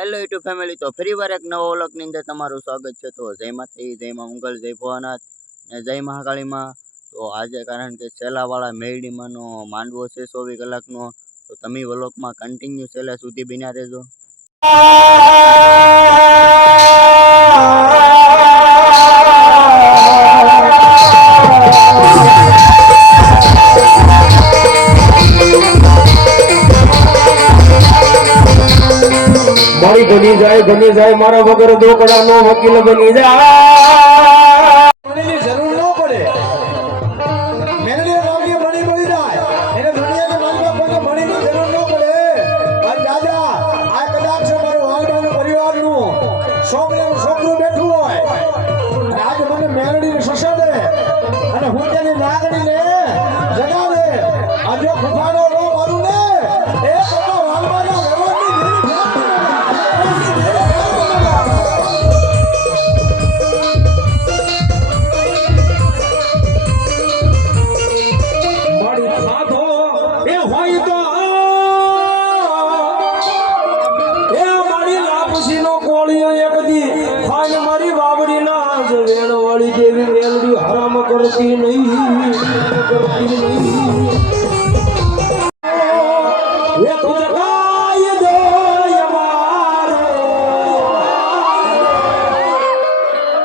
Hello YouTube family, તો ફરીવાર એક નવો વ્લોગની અંદર તમારું સ્વાગત છે। તો જય માતાજી, જય મા મંગલ, જય ભોળાનાથ ને જય મહાકાળીમાં। તો આજે કારણ કે છેલ્લાવાળા મેરડીમાંનો માંડવો છે 24 કલાકનો, તો તમે વ્લોગમાં કન્ટિન્યુ છેલ્લા સુધી બન્યા રહેજો। મારી બની જાય મારા વગર દોકડાનો વકીલ બની જાય। જરૂર ન પડે મેરડી રામજી બની બની જાય એને દુનિયાને માનવા કોઈ ભણીની જરૂર ન પડે। અને દાદા આ કદાચ મારું વાલબાનું પરિવારનું છોકરાનું છોકરું બેઠું હોય અને આજે મને મેરડીને સસાડે અને હું તેની લાગણીને જગાવે આ જો ખુફાનો નો મારું ને એ તો વાલબાના करती नहीं ये तो जगाय दो यमारो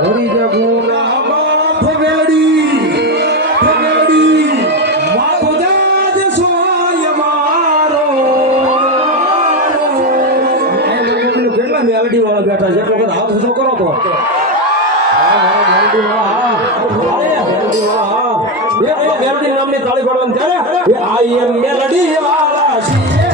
हरि जगुना बात बेड़ी मातो जाज सो यमारो ए लोगों કેટલા મેલડી વાળા બેઠા છે લોકો હાથ ઊંચો કરો તો હા મારા મેલડી વાળા મેલડી નામની તાળી પાડવાની ત્યારે આઈ એમ મેલડી વાળા છીએ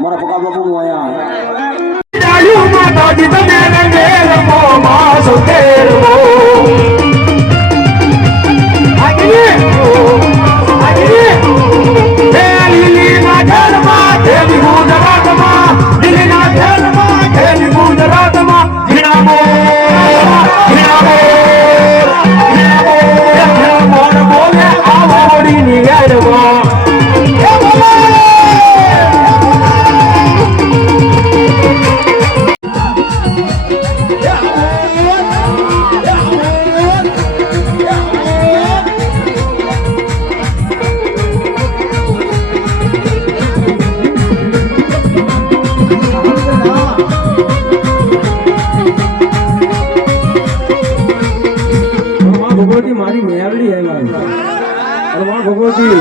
મારા પકા બાપુ આયા માતાજી તમે રંગેર મો માસ તેર મો આગી લીલી ના ઘરમાં તેરી ગુજરાતમાં લીલી ના ઘરમાં તેરી ગુજરાતમાં ઘીણામો મોર બોલે આવડી ની ગાડમાં મારી મેરડી આવ્યા ભગવતી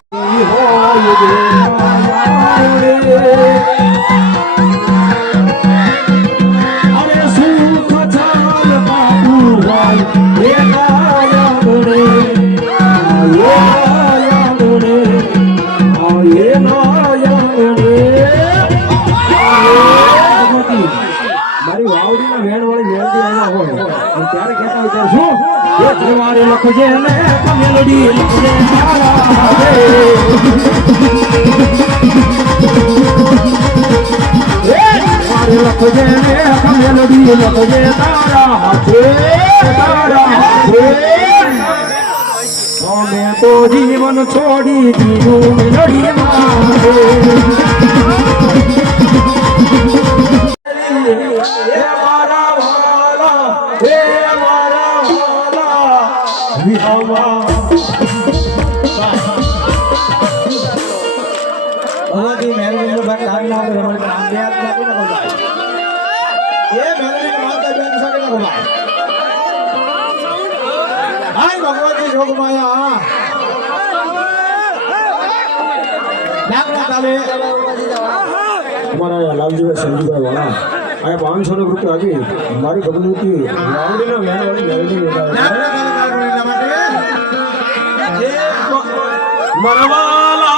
મારી વાવડીના વેણ વાળી મેરડી આવ્યા હોય ત્યારે કહેતા હોય શું મારે લખજે ને મેલડી લખજે તારા હાથે મારે લખજે ને મેલડી લખજે તારા હાથે મેં તો જીવન છોડી દીધું મેલડી માથે ભગવતી જોગમાયા નાગના તાલે हमारा लालजीभाई संजीभाई वाला आया 500 रुपये आगे हमारी भगवती लावड़ी ना मैन वाली मेलडी નાગના તાલે એટલા માટે मनवाला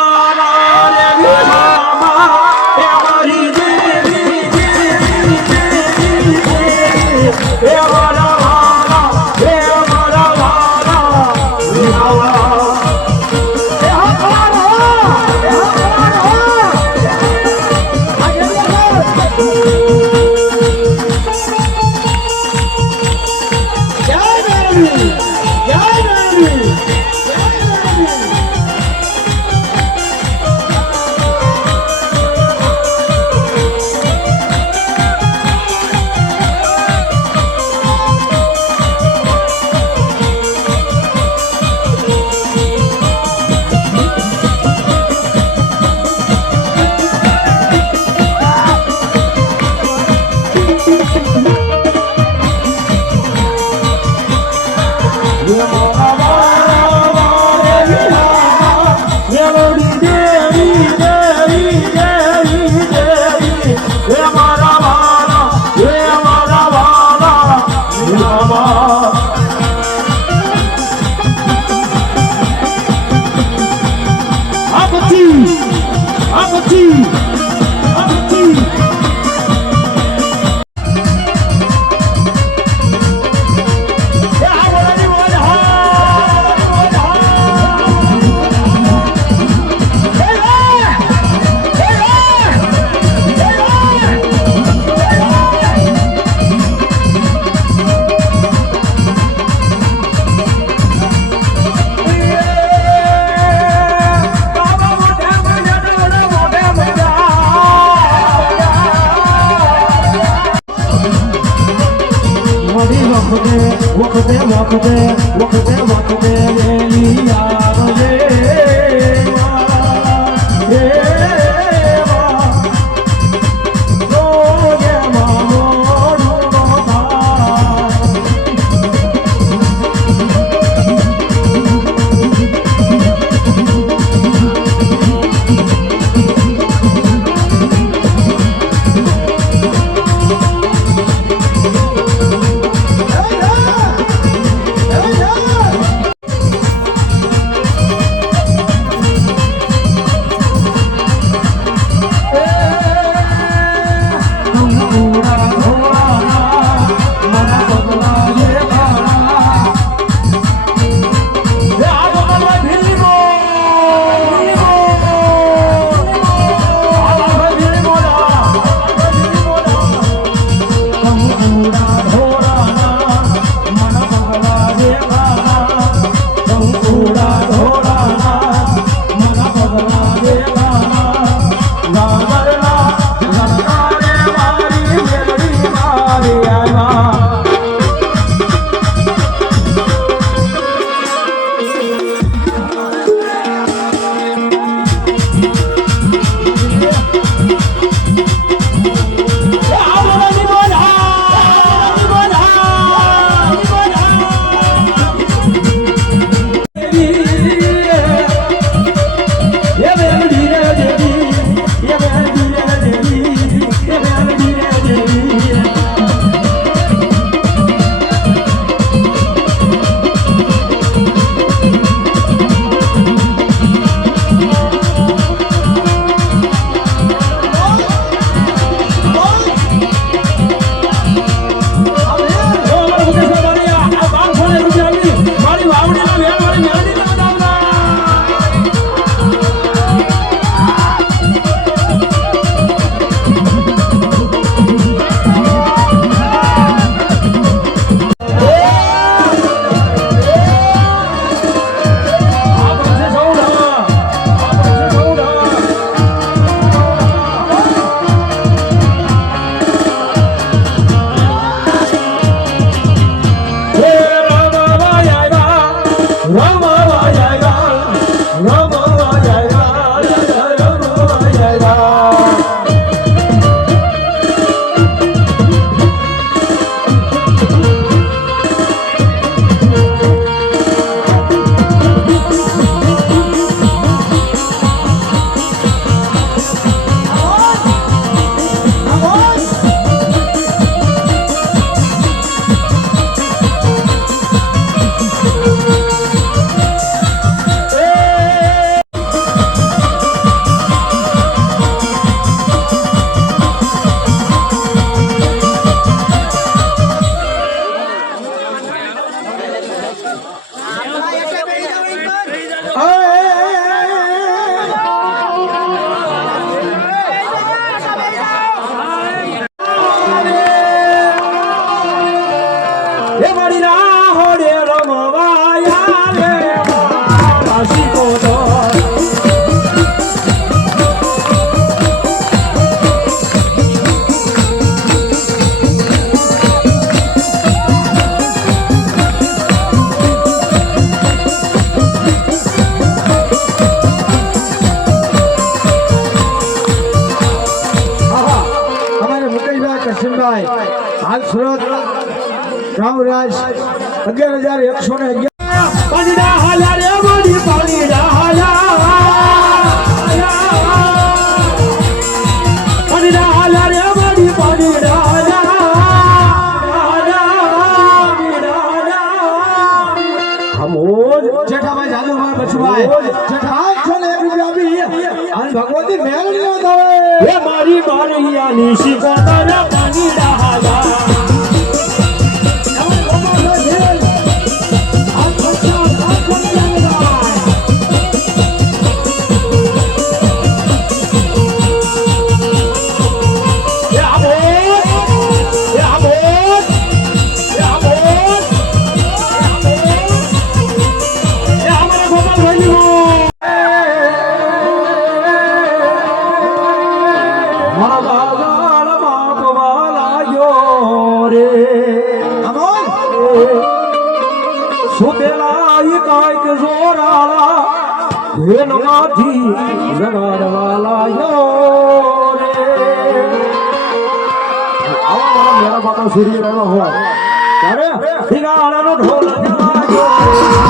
એ મારી ના હોડે રમવાયા રે વાસી કોતો અમારે મુકેશભાઈ કરશનભાઈ હાલ સુરત રામરાજ 11,111 પાણીડા હાલા રે મારી પાણીડા હાલા પાણીડા હાલા રે મારી પાણીડા જેઠાભાઈ જાદુભાઈ બચુભાઈ જેઠા છો ને 1 રૂપિયા આપી અને ભગવતી મેલડી નો થાવે એ મારી બારૈયા ની શિકોતર પાણીડા હાલા સુતેલા કાંઈક જોરાળા ધેનમાંથી જગાડવાલા યો રે આવા મારા મેરા બાપા સૂર્ય રહેવા હોય ત્યારે ઢીગાળાનો ઢોલ જગાડ્યો